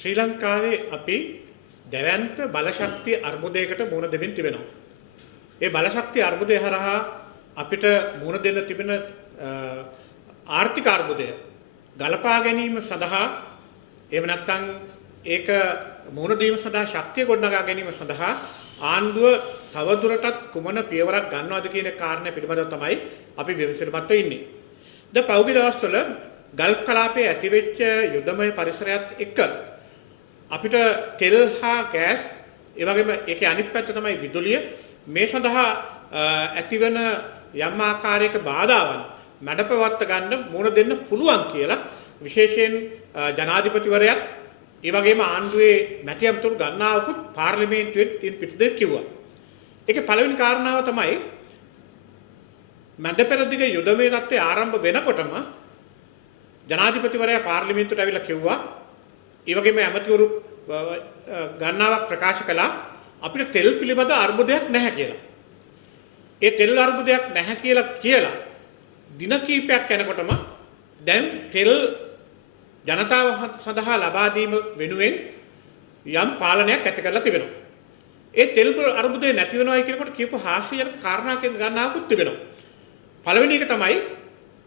ශ්‍රී ලංකාවේ අපි දැවැන්ත බලශක්ති අර්බුදයකට මුහුණ දෙමින් තිබෙනවා. ඒ බලශක්ති අර්බුදය හරහා අපිට මුහුණ දෙන්න තිබෙන ආර්ථික අර්බුදය ගලපා ගැනීම සඳහා එහෙම නැත්නම් ඒක මුහුණ දීම සඳහා ශක්තිය ගොඩනගා ගැනීම සඳහා ආණ්ඩුව තවදුරටත් කුමන පියවරක් ගන්නවද කියන කාරණය පිළිබඳව තමයි අපි විමසිලිමත්ව ඉන්නේ. ද පෞද්ගලික දවස්වල ගල්ෆ් කලාපයේ ඇතිවෙච්ච යුද්ධමය පරිසරයත් එක්ක අපිට තෙල් හා ගෑස් ඒ වගේම ඒකේ අනිත් පැත්ත තමයි විදුලිය මේ සඳහා ඇතිවන යම් ආකාරයක බාධාවන් මැඩපවත්ත ගන්න මුහුණ දෙන්න පුළුවන් කියලා විශේෂයෙන් ජනාධිපතිවරයාත් ඒ වගේම ආණ්ඩුවේ මැති අමතුරු ගන්නාවකුත් පාර්ලිමේන්තුවේ තියෙන පිටුදේ කිව්වා. ඒකේ පළවෙනි කාරණාව තමයි මැද පෙරදිග යුද්ධමය තත්ත්වය ආරම්භ වෙනකොටම ජනාධිපතිවරයා පාර්ලිමේන්තුවට ඇවිල්ලා කිව්වා ඒ වගේම ඇමතිවරු ගණනාවක් ප්‍රකාශ කළා අපිට තෙල් පිළිබඳ අර්බුදයක් නැහැ කියලා. ඒ තෙල් අර්බුදයක් නැහැ කියලා දින කිහිපයක් යනකොටම දැන් තෙල් ජනතාව සඳහා ලබා දීම වෙනුවෙන් යම් පාලනයක් ඇති කරලා තිබෙනවා. ඒ තෙල් අර්බුදේ නැති වෙනවයි කියනකොට කියපු හාස්‍යජනක කාරණා ගණනාවකුත් තිබෙනවා. පළවෙනි එක තමයි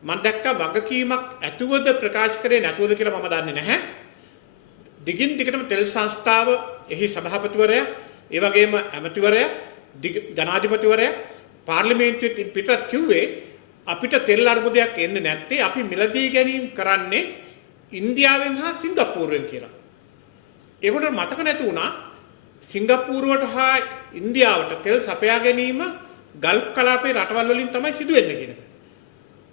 මම දැක්කා වගකීමක් ඇතුවද ප්‍රකාශ කරේ නැතුවද කියලා මම දන්නේ නැහැ. දිගින් දිගටම තෙල් සංස්ථාව එහි සභාපතිවරයා ඒ වගේම ඇමතිවරයා ජනාධිපතිවරයා පාර්ලිමේන්තුවේ පිටත් කිව්වේ අපිට තෙල් අර්බුදයක් එන්නේ නැත්තේ අපි මිලදී ගැනීම කරන්නේ ඉන්දියාවෙන් හා සිංගප්පූරුවෙන් කියලා. ඒකට මතක නැති වුණා සිංගප්පූරුවට හා ඉන්දියාවට තෙල් සපයා ගැනීම ගල්ෆ් කලාපයේ රටවල් වලින් තමයි සිදු වෙන්නේ කියන එක.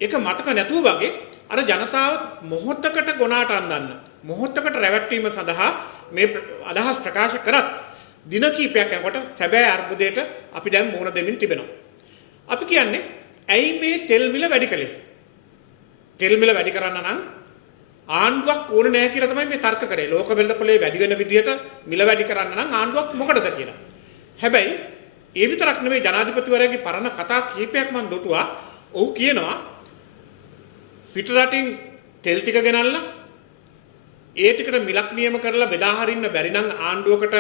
ඒක මතක නැතුව වගේ අර ජනතාව මොහොතකට ගොනාට අඳන්න මොහොතකට රැවට්ටීම සඳහා මේ අදහස් ප්‍රකාශ කරත් දින කිහිපයක් යනකොට සැබෑ අර්බුදයට අපි දැන් මුහුණ දෙමින් තිබෙනවා. අපි කියන්නේ ඇයි මේ තෙල් මිල වැඩි කළේ? තෙල් මිල වැඩි කරන්න නම් ආණ්ඩුවක් ඕනේ නැහැ කියලා තමයි මේ තර්ක කරේ. ලෝක වෙළඳපොලේ වැඩි වෙන විදිහට මිල වැඩි කරන්න නම් ආණ්ඩුවක් මොකටද කියලා. හැබැයි ඒ විතරක් නෙවෙයි ජනාධිපතිවරයාගේ පරණ කතා කිහිපයක් මම දොටුවා. ඔහු කියනවා පිටරටින් තෙල් ටික ගෙනල්ලා ඒ ටිකට මිලක් නියම කරලා බෙදා හරින්න බැරි නම් ආණ්ඩුවකට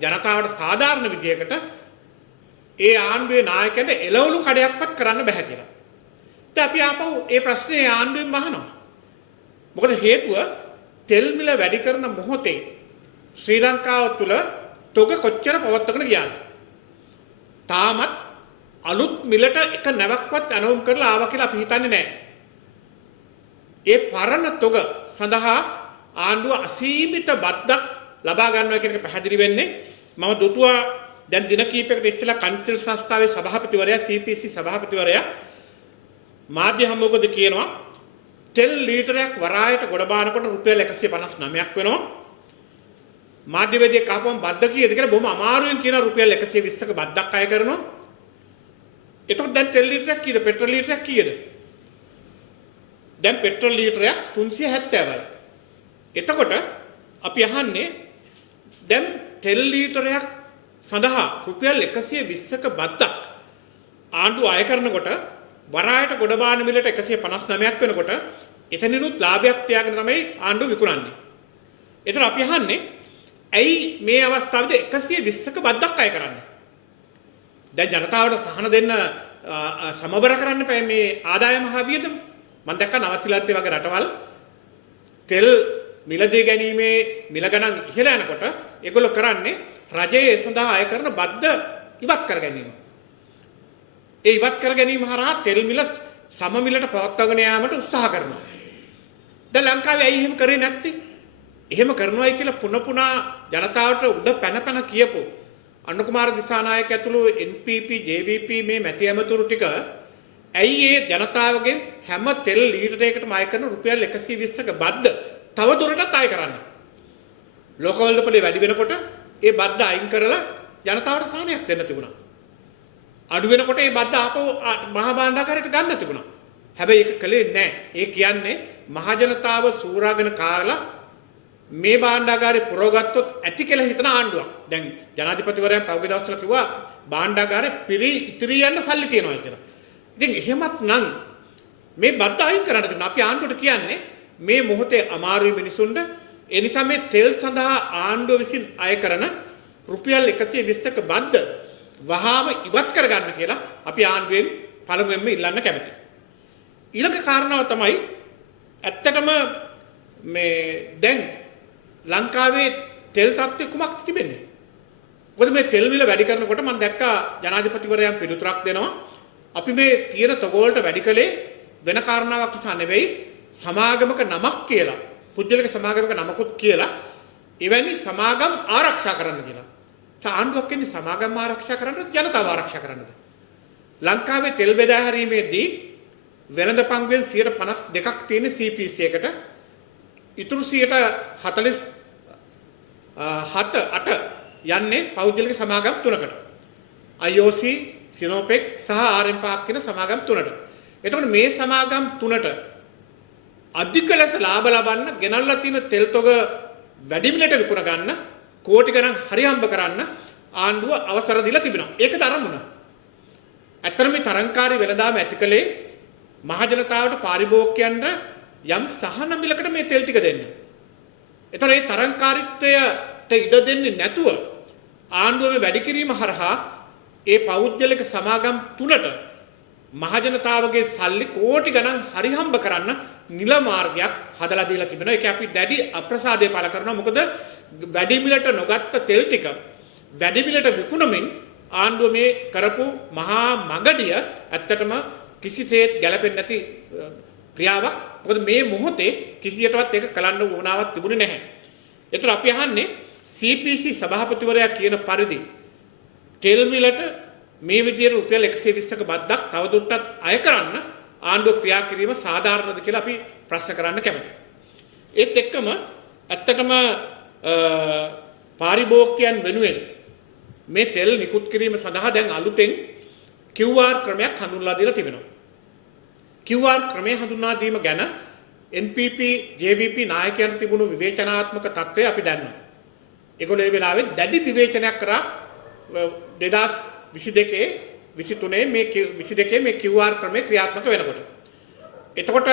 ජනතාවට සාධාරණ විදියකට ඒ ආණ්ඩුවේ නායකයන්ට එළවලු කඩයක්වත් කරන්න බෑ කියලා. ඉතින් අපි ආපහු ඒ ප්‍රශ්නේ ආණ්ඩුවෙන් අහනවා. මොකද හේතුව තෙල් මිල වැඩි කරන මොහොතේ ශ්‍රී ලංකාව තුළ තොග කොච්චර පවත්වාගෙන ගියාද? තාමත් අලුත් මිලට එක නැවක්වත් අනවුම් කරලා ආවා කියලා අපි හිතන්නේ නැහැ. ඒ පරණ තොග සඳහා ආණ්ඩුව අසීමිත බද්දක් ලබා ගන්නවා කියන එක පැහැදිලි වෙන්නේ මම දුටුවා දැන් දින කිහිපයකට ඉස්සෙල්ලා කන්තිල් සංස්ථාවේ සභාපතිවරයා CPC සභාපතිවරයා මාධ්‍ය හමුවකදී කියනවා තෙල් ලීටරයක් වරායට ගොඩ බානකොට රුපියල් 159ක් වෙනවා මාධ්‍යවේදියෙක් ආපුවම බද්ද කීයද කියලා බොහොම අමාරුවෙන් කියන රුපියල් 120ක බද්දක් අය කරනවා. එතකොට දැන් තෙල් ලීටරයක් කීයද පෙට්‍රල් ලීටරයක් කීයද? දැන් පෙට්‍රල් ලීටරයක් 370යි. එතකොට අපි අහන්නේ දැන් තෙල් ලීටරයක් සඳහා රුපියල් 120ක බද්දක් ආණ්ඩුව අය කරනකොට වරායට ගොඩ බාන මිලට 159ක් වෙනකොට එතනිනුත් ලාභයක් තියාගෙන තමයි ආණ්ඩුව විකුණන්නේ. ඒතර අපි අහන්නේ ඇයි මේ අවස්ථාවේදී 120ක බද්දක් අය කරන්නේ? දැන් ජනතාවට සහන දෙන්න සමබර කරන්න බෑ මේ ආදායම හා වියදම. මම දැක්ක නවසීලන්තේ වගේ රටවල් තෙල් මිලදී ගැනීමේ මිල ගණන් ඉහළ යනකොට ඒගොල්ලෝ කරන්නේ රජයේ සඳහා අය කරන බද්ද ඉවත් කර ගැනීම. ඒ ඉවත් කර ගැනීම හරහා තෙල් මිල සම මිලට පවත්වාගෙන යාමට උත්සාහ කරනවා. දැන් ලංකාවේ ඇයි එහෙම කරේ නැත්තේ? එහෙම කරනවායි කියලා පුන ජනතාවට උඩ පැන කියපො අනුකුමාර දිසානායක ඇතුළු NPP JVP මේ මැති ඇමතුරු ටික ඇයි ඒ ජනතාවගෙන් හැම තෙල් ලීටරයකටම අය කරන රුපියල් 120ක බද්ද තව දුරටත් අය කරන්නේ? ලෝක වෙළඳපොලේ වැඩි වෙනකොට ඒ බද්ද අයින් කරලා ජනතාවට සහනයක් දෙන්න තිබුණා. අඩු වෙනකොට ඒ බද්ද ආපහු මහා භාණ්ඩාගාරයට ගන්න තිබුණා. හැබැයි ඒක කළේ නැහැ. ඒ කියන්නේ මහ ජනතාව සූරාගෙන කාලා මේ භාණ්ඩාගාරේ පුරවගත්තොත් ඇති කියලා හිතන ආණ්ඩුවක්. දැන් ජනාධිපතිවරයා පහුගිය දවස්වල කිව්වා භාණ්ඩාගාරේ ඉතිරි යන්න සල්ලි තියනවා කියලා. ඉතින් එහෙමත් නම් මේ බද්ද අයින් කරන්න තිබුණා. අපි ආණ්ඩුවට කියන්නේ මේ මොහොතේ අමාරුයි මිනිසුන්ට ඒ නිසා මේ තෙල් සඳහා ආණ්ඩුව විසින් අය කරන රුපියල් 120ක බද්ද වහාම ඉවත් කරගන්න කියලා අපි ආණ්ඩුවෙන් පළමුවෙන්ම ඉල්ලන්න කැමතියි. ඊළඟ කාරණාව තමයි ඇත්තටම මේ දැන් ලංකාවේ තෙල් තත්ත්වය කුමක්ද තිබෙන්නේ? මොකද මේ තෙල් මිල වැඩි කරනකොට මම දැක්කා ජනාධිපතිවරයන් පිළිතුරක් දෙනවා. අපි මේ තියෙන තොගවලට වැඩි කළේ වෙන කාරණාවක් නිසා නෙවෙයි සමාගමක නමක් කියලා. පුද්ගලික සමාගමක නමකුත් කියලා එවැනි සමාගම් ආරක්ෂා කරන්න කියලා. ආණ්ඩුවක් කියන්නේ සමාගම් ආරක්ෂා කරන්නද ජනතාව ආරක්ෂා කරන්නද? ලංකාවේ තෙල් බෙදා හැරීමේදී වෙළඳ පංගුවෙන් 52ක් තියෙන CPC එකට ඉතුරු 47 යන්නේ පෞද්ගලික සමාගම් තුනකට. IOC, Sinopec සහ RM Park කියන සමාගම් තුනට. එතකොට මේ සමාගම් තුනට අධික ලෙස ලාභ ලබන්න ගෙනල්ලා තියෙන තෙල් තොග වැඩි මිලට විකුණ ගන්න කෝටි ගණන් හරි හම්බ කරන්න ආණ්ඩුව අවසර දීලා තිබෙනවා. ඒකද අරමුණ. ඇත්තටම මේ තරංකාරී වෙළඳාම ඇති කලේ මහ ජනතාවට පාරිභෝගිකයන්ට යම් සහන මිලකට මේ තෙල් ටික දෙන්න. ඒතර මේ තරංකාරීත්වයට ඉඩ දෙන්නේ නැතුව ආණ්ඩුව මේ වැඩි කිරීම හරහා ඒ පෞද්ගලික සමාගම් තුනට මහ ජනතාවගේ සල්ලි කෝටි ගණන් හරි හම්බ කරන්න නිල මාර්ගයක් හදලා දීලා තිබෙනවා. ඒක අපි දැඩි අප්‍රසාදය පළ කරනවා. මොකද වැඩි මිලට නොගත්ත තෙල් ටික වැඩි මිලට විකුණමින් ආණ්ඩුව මේ කරපු මහා මගඩිය ඇත්තටම කිසිසේත් ගැලපෙන්නේ නැති ක්‍රියාවක්. මොකද මේ මොහොතේ කිසියටවත් ඒක කලන්න වුණාවක් තිබුණේ නැහැ. ඒතර අපි අහන්නේ CPC සභාපතිවරයා කියන පරිදි තෙල් මිලට මේ විදියට රුපියල් 120ක බද්දක් තවදුරටත් අය කරන්න ආණ්ඩුව ක්‍රියා කිරීම සාධාරණද කියලා අපි ප්‍රශ්න කරන්න කැමතියි. ඒත් එක්කම ඇත්තටම පාරිභෝගිකයන් වෙනුවෙන් මේ තෙල් නිකුත් කිරීම සඳහා දැන් අලුතෙන් QR ක්‍රමයක් හඳුන්වලා දීලා තිබෙනවා. QR ක්‍රමය හඳුන්වා දීම ගැන NPP JVP නායකයන්ට තිබුණු විවේචනාත්මක තත්ත්වය අපි දන්නවා. ඒගොල්ලෝ ඒ වෙලාවේ දැඩි විවේචනයක් කරා 2022 මේ QR ක්‍රමය ක්‍රියාත්මක වෙනකොට. එතකොට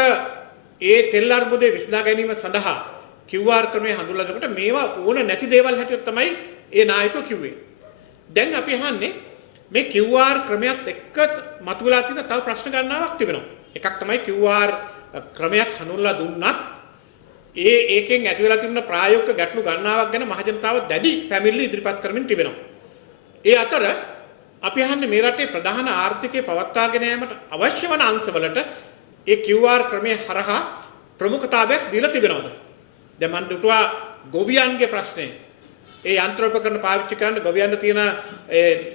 ඒ තෙල් අර්බුදය විසඳා ගැනීම සඳහා QR ක්‍රමය හඳුන්වනකොට මේවා ඕන නැති දේවල් හැටියට තමයි ඒ නායකයෝ කිව්වේ. දැන් අපි අහන්නේ මේ QR ක්‍රමයක් එක්ක මතුවලා තියෙන තව ප්‍රශ්න ගණනාවක් තිබෙනවා. එකක් තමයි QR ක්‍රමයක් හඳුන්වලා දුන්නත් ඒකෙන් ඇති වෙලා තිබෙන ප්‍රායෝගික ගැටලු ගණනාවක් ගැන මහජනතාව දැඩි පැමිණිලි ඉදිරිපත් කරමින් තිබෙනවා. ඒ අතර අපි අහන්නේ මේ රටේ ප්‍රධාන ආර්ථිකය පවත්වාගෙන යාමට අවශ්‍ය වන අංශවලට ඒ QR ක්‍රමයේ හරහා ප්‍රමුඛතාවයක් දීලා තිබෙනවද? දැන් මම දුටුවා ගොවියන්ගේ ප්‍රශ්නේ. ඒ යන්ත්‍රෝපකරණ පාවිච්චි කරන ගොවියන්ට තියෙන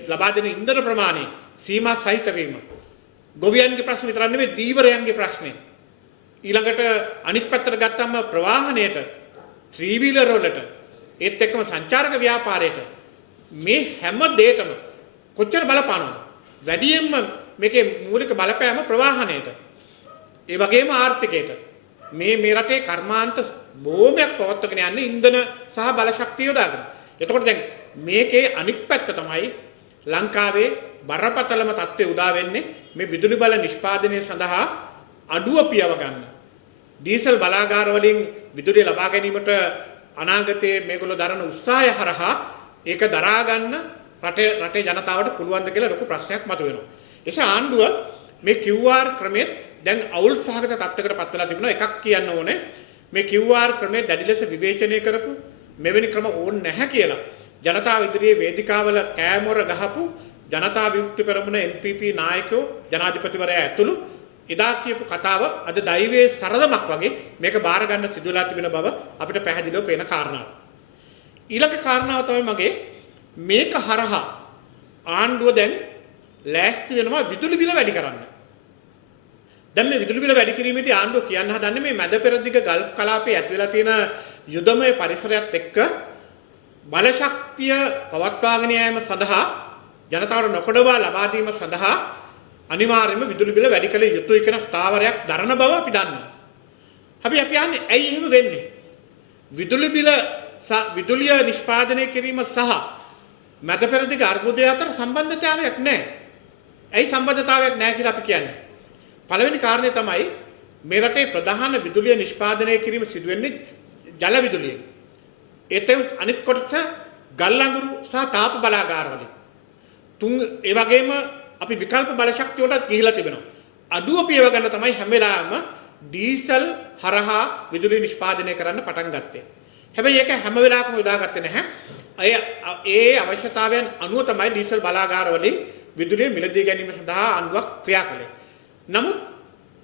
ලබා දෙන ඉන්ධන ප්‍රමාණය සීමා සහිත වීම. ගොවියන්ගේ ප්‍රශ්න විතරක් නෙවෙයි දීවරයන්ගේ ප්‍රශ්නේ. ඊළඟට අනිත් පැත්තට ගත්තම ප්‍රවාහණයට, ත්‍රී වීලර් වලට, ඒත් එක්කම සංචාරක ව්‍යාපාරයට මේ හැම දෙයකම කොච්චර බලපානවද? වැඩියෙන්ම මේකේ මූලික බලපෑම ප්‍රවාහණයට. ඒ වගේම ආර්ථිකයට. මේ රටේ කර්මාන්ත බොහොමයක් පවත්වාගෙන යන්නේ ඉන්ධන සහ බලශක්තිය යොදාගෙන. එතකොට දැන් මේකේ අනිත් පැත්ත තමයි ලංකාවේ බරපතලම තත්ත්වය උදා වෙන්නේ මේ විදුලි බල නිෂ්පාදනය සඳහා අඩුව පියව ගන්න. ඩීසල් බලාගාර වලින් විදුලිය ලබා ගැනීමට අනාගතයේ මේගොල්ලෝ දරන උත්සාහය හරහා ඒක දරා ගන්න රටේ ජනතාවට පුළුවන්ද කියලා ලොකු ප්‍රශ්නයක් මතුවෙනවා. ඒස ආණ්ඩුව මේ QR ක්‍රමෙත් දැන් අවුල් සහගත තත්ත්වයකට පත් වෙලා තිබුණා. එකක් කියන්න ඕනේ මේ QR ක්‍රමය දැඩි ලෙස විවේචනය කරපු මෙවැනි ක්‍රම ඕනේ නැහැ කියලා ජනතාව ඉදිරියේ වේදිකාවල කෑමොර ගහපු ජනතා විමුක්ති පෙරමුණ NPP නායකයෝ ජනාධිපතිවරයා ඇතුළු එදා කියපු කතාව අද දෛවයේ සරදමක් වගේ මේක බාර ගන්න සිදු වෙලා තිබෙන බව අපිට පැහැදිලිව පේන කාරණාවක්. ඊළඟ කාරණාව තමයි මගේ මේක හරහා ආණ්ඩුව දැන් ලෑස්ති වෙනවා විදුලි බිල වැඩි කරන්න. දැන් මේ විදුලි බිල වැඩි කිරීමේදී ආණ්ඩුව කියන්න හදන්නේ මේ මැද පෙරදිග ගල්ෆ් කලාපයේ ඇති වෙලා තියෙන යුදමය පරිසරයත් එක්ක බලශක්තිය පවත්වාගෙන යාම සඳහා ජනතාවට නොකඩවා ලබා දීම සඳහා අනිවාර්යයෙන්ම විදුලි බිල වැඩි කළ යුතුයි කියන ස්ථාවරයක් දරන බව අපි දන්නවා. අපි අහන්නේ ඇයි එහෙම වෙන්නේ? විදුලි බිල විදුලිය නිෂ්පාදනය කිරීම සහ මැද පෙරදිග අර්බුදය අතර සම්බන්ධතාවයක් නැහැ. ඇයි සම්බන්ධතාවයක් නැහැ කියලා අපි කියන්නේ? පළවෙනි කාරණේ තමයි මේ රටේ ප්‍රධාන විදුලිය නිෂ්පාදනය කිරීම සිදු වෙන්නේ ජල විදුලියෙන්. එතෙන් අනිත් කොටස ගල් අඟුරු සහ තාප බලාගාර වලින්. ඒ වගේම අපි විකල්ප බල ශක්තිය වලට ගිහිලා තිබෙනවා. අඩුව පියව ගන්න තමයි හැම වෙලාවෙම ඩීසල් හරහා විදුලි නිෂ්පාදනය කරන්න පටන් ගත්තේ. හැබැයි ඒක හැම වෙලාවකම යොදාගත්තේ නැහැ. ඒ අවශ්‍යතාවයන් අනුව තමයි ඩීසල් බලාගාර වලින් විදුලිය මිලදී ගැනීම සඳහා ආණ්ඩුවක් ක්‍රියා කළේ. නමුත්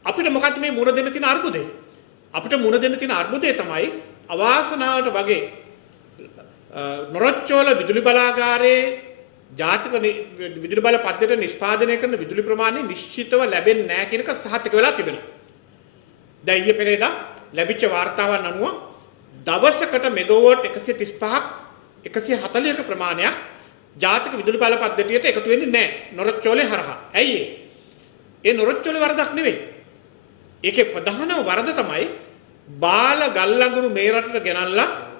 අපිට මොකක්ද මේ මුණ දෙන්න තියෙන අර්බුදය? අපිට මුණ දෙන්න තියෙන අර්බුදය තමයි අවාසනාවට වගේ නොරොච්චෝල විදුලි බලාගාරයේ ජාතික විදුලි බල පද්ධතියට නිෂ්පාදනය කරන විදුලි ප්‍රමාණය නිශ්චිතව ලැබෙන්නේ නැහැ කියන එක සහතික වෙලා තිබෙනවා. දැන් ඊයේ පෙරේදා ලැබිච්ච වාර්තාවන් අනුව දවසකට මෙගාවොට් 135ක් 140ක ප්‍රමාණයක් ජාතික විදුලි බල පද්ධතියට එකතු වෙන්නේ නැහැ නොරොච්චෝලේ හරහා. ඇයි ඒ? ඒ නොරොච්චෝලේ වරදක් නෙවෙයි. ඒකේ ප්‍රධානම වරද තමයි බාල ගල් අඟුරු මේ රටට ගෙනල්ලා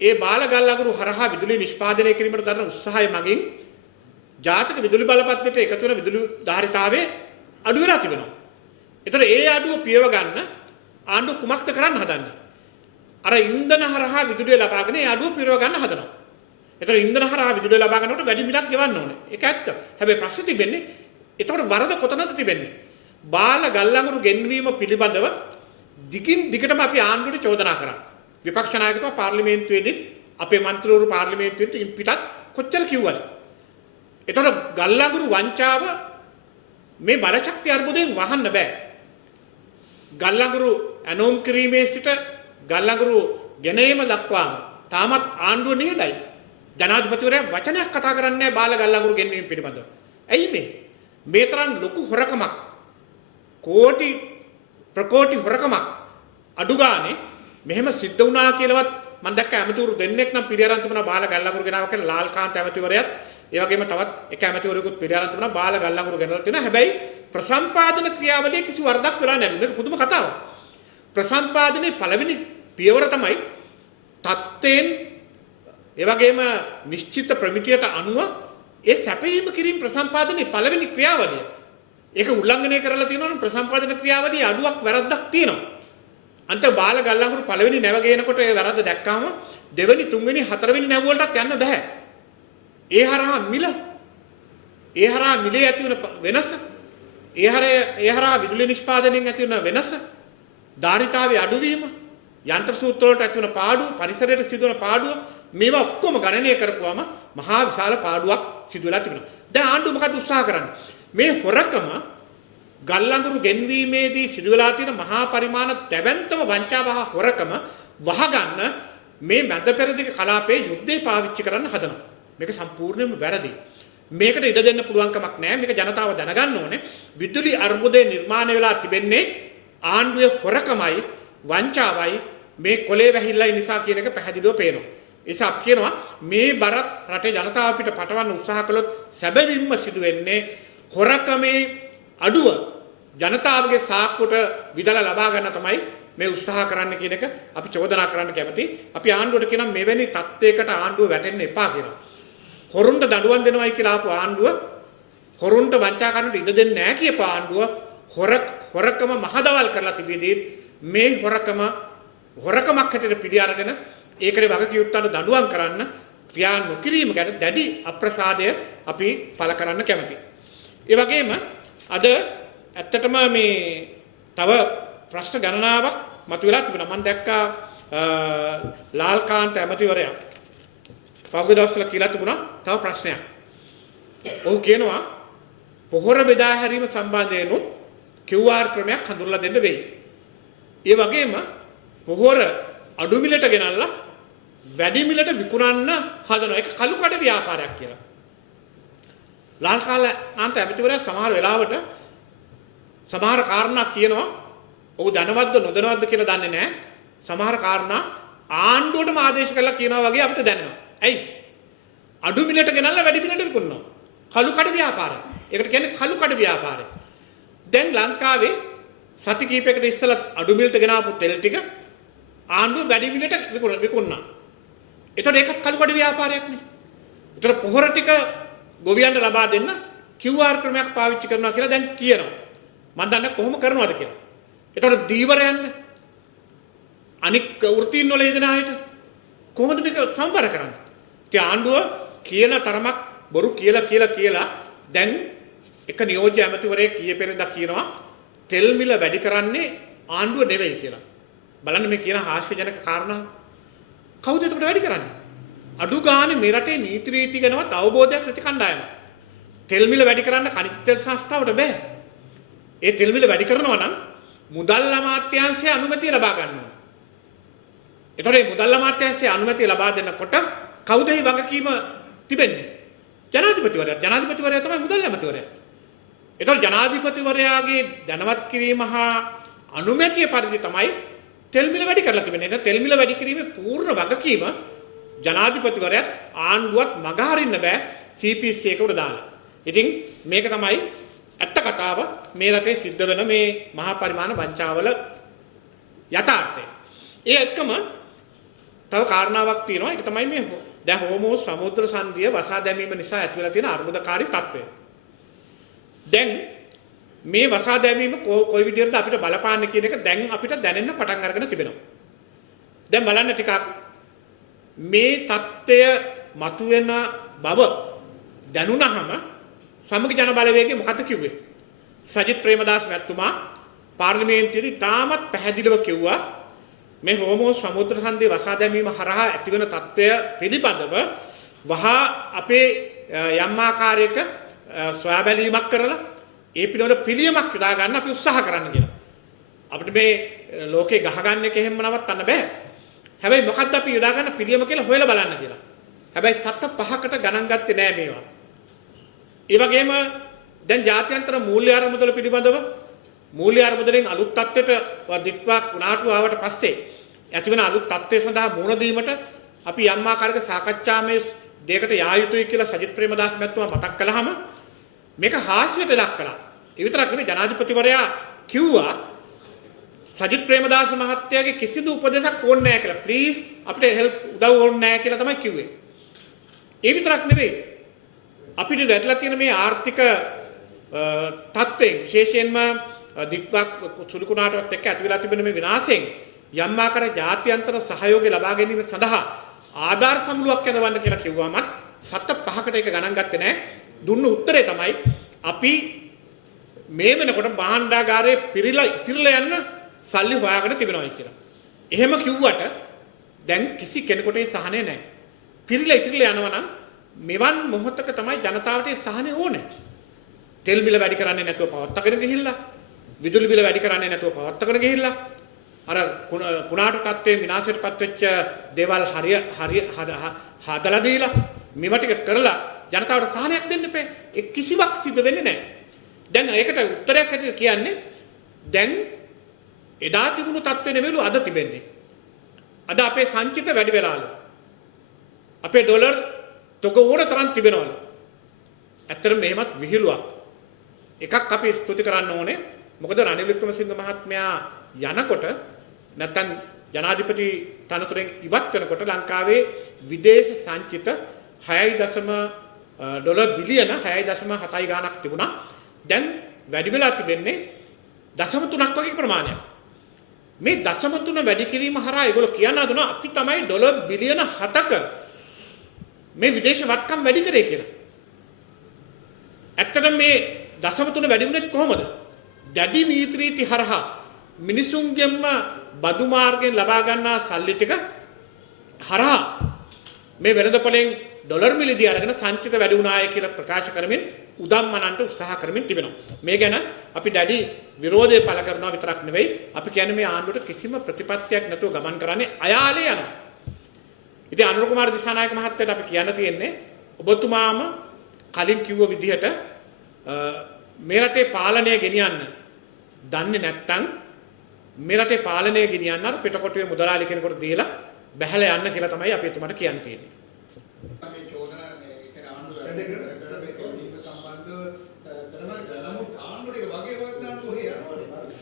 ඒ බාල ගල් අඟුරු හරහා විදුලිය නිෂ්පාදනය කිරීමට දරන උත්සාහය මගින් ජාතික විදුලි බල පද්ධතියට එකතු වෙන විදුලි ධාරිතාවය අඩු වෙලා තිබෙනවා. ඒතර ඒ අඩුව පියව ගන්න ආණ්ඩුව කුමක්ද කරන්න හදන්නේ? අර ඉන්ධන හරහා විදුලිය ලබාගෙන ඒ අඩුව පියව ගන්න හදනවා. ඒතර ඉන්ධන හරහා විදුලිය ලබා ගන්නකොට වැඩි මිලක් ගෙවන්න ඕනේ. ඒක ඇත්ත. හැබැයි ප්‍රශ්නේ තිබෙන්නේ ඒතකොට වරද කොතනද තිබෙන්නේ? බාල ගල් අඟුරු ගෙන්වීම පිළිබඳව දිගින් දිගටම අපි ආණ්ඩුවට චෝදනා කරා. විපක්ෂ නායකතුමා පාර්ලිමේන්තුවේදී අපේ මන්ත්‍රීවරු පාර්ලිමේන්තුවේදී පිටත් කොච්චර කිව්වද? ඒතකොට ගල් අඟුරු වංචාව මේ බලශක්ති අර්බුදයෙන් වහන්න බෑ. ගල් අඟුරු ඇනෝම් කිරීමේ සිට ගල් අඟුරු ගෙනීම දක්වාම තාමත් ආණ්ඩුව නියඩයි. ජනාධිපතිවරයා වචනයක් කතා කරන්නේ නැහැ බාල ගල් අඟුරු ගෙන්වීම පිළිබඳව. ඇයි මේ? මේ තරම් ලොකු හොරකමක් කෝටි ප්‍රකෝටි හොරකමක් අඩු ගානේ මෙහෙම සිද්ධ වුණා කියලාවත් මම දැක්ක ඇමතිවරු දෙන්නෙක් නම් පිළිඅරන් තිබුණා බාල ගල් අඟුරු ගෙනාවා කියලා ලාල්කාන්ත ඇමතිවරයාත් ඒ වගේම තවත් එක ඇමතිවරයෙකුත් පිළිඅරන් තිබුණා බාල ගල් අඟුරු ගෙනලා තියෙනවා. හැබැයි ප්‍රසම්පාදන ක්‍රියාවලියේ කිසි වරදක් වෙලා නැහැ. මේක පුදුම කතාවක්. ප්‍රසම්පාදනයේ පළවෙනි පියවර තමයි තත්ත්වයෙන් ඒ වගේම නිශ්චිත ප්‍රමිතියට අනුව ඒ සැපයීම කිරීම ප්‍රසම්පාදනයේ පළවෙනි ක්‍රියාවලිය. ඒක උල්ලංඝනය කරලා තියෙනවා නම් ප්‍රසම්පාදන ක්‍රියාවලියේ අඩුවක් වැරද්දක් තියෙනවා. අන්ත බාල ගල් අඟුරු පළවෙනි නැව ගේනකොට ඒ වැරද්ද දැක්කාම දෙවෙනි තුන්වෙනි හතරවෙනි නැව වලටත් යන්න බෑ. ඒ හරහා මිලේ ඇති වෙන වෙනස, ඒ හරහා විදුලි නිෂ්පාදනයෙන් ඇති වෙන වෙනස, ධාරිතාවේ අඩුවීම, යන්ත්‍ර සූත්‍ර වලට ඇති වෙන පාඩුව, පරිසරයට සිදුවන පාඩුව මේවා ඔක්කොම ගණනය කරපුවාම මහා විශාල පාඩුවක් සිදු වෙලා තිබෙනවා. දැන් ආණ්ඩුව මොකද උත්සාහ කරන්නේ? මේ හොරකම ගල් අඟුරු ගෙන්වීමේදී සිදු වෙලා තියෙන මහා පරිමාණ දැවැන්තම වංචාව හා හොරකම වහගන්න මේ මැද පෙරදිග කලාපයේ යුද්ධේ පාවිච්චි කරන්න හදනවා. මේක සම්පූර්ණයෙන්ම වැරදි. මේකට ඉඩ දෙන්න පුළුවන් කමක් නැහැ. මේක ජනතාව දැනගන්න ඕනේ. විදුලි අර්බුදේ නිර්මාණය වෙලා තිබෙන්නේ ආණ්ඩුවේ හොරකමයි වංචාවයි මේ කොලේ වැහිල්ලයි නිසා කියන එක පැහැදිලිව පේනවා. ඒස අපි කියනවා මේ බරත් රටේ ජනතාව අපිට පටවන්න උත්සාහ කළොත් සැබවින්ම සිදු වෙන්නේ හොරකමේ අඩුව ජනතාවගේ සාක්කුවට විදලා ලබා ගන්න තමයි මේ උත්සාහ කරන්න කියන එක අපි චෝදනා කරන්න කැමති. අපි ආණ්ඩුවට කියනවා මෙවැනි තත්ත්වයකට ආණ්ඩුව වැටෙන්න එපා කියලා. හොරුන්ට දඬුවම් දෙනවයි කියලා ආපු ආණ්ඩුව හොරුන්ට වංචා කරන්නට ඉඩ දෙන්නේ නැහැ කියපු ආණ්ඩුව හොරකම මහදවල් කරලා තිබෙදී මේ හොරකමක් හැටියට පිළි අරගෙන ඒකට වගකියුත්තන්ට දඬුවම් කරන්න ක්‍රියා නොකිරීම ගැන දැඩි අප්‍රසාදය අපි පළ කරන්න කැමතියි. ඒ වගේම අද ඇත්තටම මේ තව ප්‍රශ්න ගණනාවක් මතුවලා තිබෙනවා. මම දැක්කා ලාල්කාන්ත ඇමතිවරයා පහුගිය දවස්වල කියලා තිබුණා තව ප්‍රශ්නයක්. ඔහු කියනවා පොහොර බෙදා හැරීම සම්බන්ධයෙන් QR ක්‍රමයක් හඳුන්වලා දෙන්න වෙයි. ඒ වගේම පොහොර අඩු මිලට ගෙනල්ලා වැඩි මිලට විකුණන්න හදනවා. ඒක කළු කඩ ව්‍යාපාරයක් කියලා. ලාල්කාන්ත ඇමතිවරයා සමහර වෙලාවට සමහර කාරණා කියනවා ඔහු දැනවත්ද නොදැනවත්ද කියලා දන්නේ නැහැ. සමහර කාරණා ආණ්ඩුවටම ආදේශ කරලා කියනවා වගේ අපිට දැනෙනවා. ඇයි? අඩු මිලට ගෙනල්ලා වැඩි මිලට විකුණනවා. කළු කඩ ව්‍යාපාරය. ඒකට කියන්නේ කළු කඩ ව්‍යාපාරය. දැන් ලංකාවේ සති කීපයකට ඉස්සෙල්ලා අඩු මිලට ගෙනාවු තෙල් ටික ආණ්ඩුව වැඩි මිලට විකුණනවා. ඒතකොට ඒකත් කළු කඩ ව්‍යාපාරයක් නේ. ඒතකොට පොහොර ටික ගොවියන්ට ලබා දෙන්න QR ක්‍රමයක් පාවිච්චි කරනවා කියලා දැන් කියනවා. මම දන්නේ කොහොම කරනවද කියලා. ඒතකොට දීවරයන් අනික් වෘත්තීන් වල යෙදෙන අයට කොහොමද මේක සම්බර කරන්නේ? ඒ ආණ්ඩුව කියන තරමක් බොරු කියලා දැන් එක නියෝජ්‍ය ඇමතිවරයෙක් ඊයේ පෙරේදා කියනවා තෙල් මිල වැඩි කරන්නේ ආණ්ඩුව නෙවෙයි කියලා. බලන්න මේ කියන හාස්‍යජනක කාරණා. කවුද එතකොට වැඩි කරන්නේ? අඩු ගානේ මේ රටේ නීති රීති ගැනවත් අවබෝධයක් නැති කණ්ඩායම. තෙල් මිල වැඩි කරන්න කනිජ තෙල් සංස්ථාවට බෑ. ඒ තෙල් මිල වැඩි කරනවා නම් මුදල් අමාත්‍යාංශයේ අනුමැතිය ලබා ගන්න ඕනේ. එතකොට මේ මුදල් අමාත්‍යාංශයේ අනුමැතිය ලබා දෙනකොට කවුද මේ වගකීම තිබෙන්නේ? ජනාධිපතිවරයා. ජනාධිපතිවරයා තමයි මුදල් ඇමතිවරයා. එතකොට ජනාධිපතිවරයාගේ දැනවත් කිරීම හා අනුමැතිය පරිදි තමයි තෙල් මිල වැඩි කරලා තිබෙන්නේ. එතන තෙල් මිල වැඩි කිරීමේ පූර්ණ වගකීම ජනාධිපතිවරයාත් ආණ්ඩුවත් මගහරින්න බෑ CPC එකට දාලා. ඉතින් මේක තමයි ඇත්ත කතාව මේ රටේ සිද්ධ වෙන මේ මහා පරිමාණ වංචාවල යථාර්ථය. ඒ එක්කම තව කාරණාවක් තියෙනවා. ඒක තමයි මේ දැන් හෝමෝස් සමුද්‍ර සංධිය වසා දැමීම නිසා ඇති වෙලා තියෙන අර්බුදකාරී තත්ත්වය. දැන් මේ වසා දැමීම කොයි විදිහටද අපිට බලපාන්නේ කියන එක දැන් අපිට දැනෙන්න පටන් අරගෙන තිබෙනවා. දැන් බලන්න ටිකක් මේ தත්ත්වය මතුවෙන බව දැනුණාම සමගි ජන බලවේගයේ මොකද කිව්වේ? සජිත් ප්‍රේමදාස මැතිතුමා පාර්ලිමේන්තුවේදී තාමත් පැහැදිලිව කිව්වා මේ හෝමෝස් සමුද්‍ර සංධිය වසා දැමීම හරහා ඇතිවන තත්ත්වය පිළිබඳව වහා අපේ යම් ආකාරයක සොයා බැලීමක් කරලා ඒ පිළිබඳ පිළියමක් යොදා ගන්න අපි උත්සාහ කරන්න කියලා. අපිට මේ ලෝකේ ගහගන්න එක එහෙම නවත්තන්න බෑ. හැබැයි මොකද්ද අපි යොදා ගන්න පිළියම කියලා හොයලා බලන්න කියලා. හැබැයි සත්ත පහකට ගණන් ගත්තේ නෑ මේවා. ඒ වගේම දැන් ජාත්‍යන්තර මූල්‍ය අරමුදල පිළිබඳව මූල්‍ය අරමුදලෙන් අලුත් තත්ත්වයට දිට්වා කුණාටු ආවට පස්සේ ඇතිවන අලුත් තත්ත්වය සඳහා මුහුණ දීමට අපි යම් ආකාරයක සාකච්ඡාමය දෙයකට යා යුතුයි කියලා සජිත් ප්‍රේමදාස මැතිතුමා මතක් කළාම මේක හාස්‍යයට ලක් කළා. ඒ විතරක් නෙවෙයි ජනාධිපතිවරයා කිව්වා සජිත් ප්‍රේමදාස මහත්තයාගේ කිසිදු උපදේශක් ඕනේ නැහැ කියලා. ප්ලීස් අපිට හෙල්ප් උදව් ඕනේ නැහැ කියලා තමයි කිව්වේ. ඒ විතරක් නෙවෙයි අපිට වැටලා තියෙන මේ ආර්ථික තත්ත්වයෙන් විශේෂයෙන්ම දික්වක් සුළු කුණාටුවත් එක්ක ඇති වෙලා තිබෙන මේ විනාශයෙන් යම් ආකාරයක ජාත්‍යන්තර සහයෝගය ලබා ගැනීම සඳහා ආධාර සමුළුවක් යනවන්න කියලා කිව්වමත් සත්ත පහකට එක ගණන් ගත්තේ නැහැ. දුන්න උත්තරේ තමයි අපි මේ වෙනකොට භාණ්ඩාගාරයේ ඉතිරිලා යන්න සල්ලි හොයාගෙන තිබෙනවායි කියලා. එහෙම කිව්වට දැන් කිසි කෙනෙකුට ඒ සහනය නැහැ. ඉතිරිලා යනවා නම් මෙවන් මොහොතක තමයි ජනතාවට ඒ සහනය ඕනේ. තෙල් මිල වැඩි කරන්නේ නැතුව පවත්තගෙන ගිහිල්ලා, විදුලි බිල වැඩි කරන්නේ නැතුව පවත්තගෙන ගිහිල්ලා, අර කුණාටු තත්ත්වයෙන් විනාශයටපත් වෙච්ච දේවල් හදලා දීලා මේවා ටික කරලා ජනතාවට සහනයක් දෙන්න එපා. ඒ කිසිවක් සිද්ධ වෙන්නේ නැහැ. දැන් ඒකට උත්තරයක් හැටියට කියන්නේ දැන් එදා තිබුණු තත්ත්වෙ නෙවෙලු අද තිබෙන්නේ. අද අපේ සංචිත වැඩි වෙලාලු. අපේ ඩොලර් තොග ඕන තරම් තිබෙනවලු. ඇත්තටම මෙහෙමත් විහිළුවක්. එකක් අපි ස්තුති කරන්න ඕනේ. මොකද රනිල් වික්‍රමසිංහ මහත්මයා යනකොට නැත්නම් ජනාධිපති තනතුරෙන් ඉවත් වෙනකොට ලංකාවේ විදේශ සංචිත 6 ඩොලර් බිලියන 6.7 ගාණක් තිබුණා. දැන් වැඩි වෙලා තිබෙන්නේ 0.3ක් වගේ ප්‍රමාණයක්. මේ 0.3 වැඩි කිරීම හරහා ඒගොල්ලෝ කියන්න හදනවා අපි තමයි ඩොලර් බිලියන 7ක මේ විදේශ වත්කම් වැඩි කරේ කියලා. ඇත්තටම මේ 0.3 වැඩි වුණේ කොහොමද? දැඩි නීති රීති හරහා මිනිසුන්ගෙන්ම බදු මාර්ගයෙන් ලබා ගන්නා සල්ලි ටික හරහා මේ වෙළඳපොලෙන් ඩොලර් මිලදී අරගෙන සංචිත වැඩි වුණාය කියලා ප්‍රකාශ කරමින් උදම්මනන්ට උත්සාහ කරමින් තිබෙනවා. මේ ගැන අපි දැඩි විරෝධය පළ කරනවා විතරක් නෙවෙයි අපි කියන්නේ මේ ආණ්ඩුවට කිසිම ප්‍රතිපත්තියක් නැතුව ගමන් කරන්නේ අයාලේ යනවා. ඉතින් අනුර කුමාර දිසානායක මහත්තයාට අපි කියන්න තියෙන්නේ ඔබතුමාම කලින් කිව්ව විදිහට මේ රටේ පාලනය ගෙනියන්න දන්නේ නැත්නම් මේ රටේ පාලනය ගෙනියන්න අර පිටකොටුවේ මුදලාලි කෙනෙකුට දීලා බැහැලා යන්න කියලා තමයි අපි එතුමාට කියන්න තියෙන්නේ. මේ චෝදනා මේ කියන්නේ ආණ්ඩුව සම්බන්ධව කරන නමුත් ආණ්ඩුවට ඒක වගේ වගනාට කොහේ යනවද?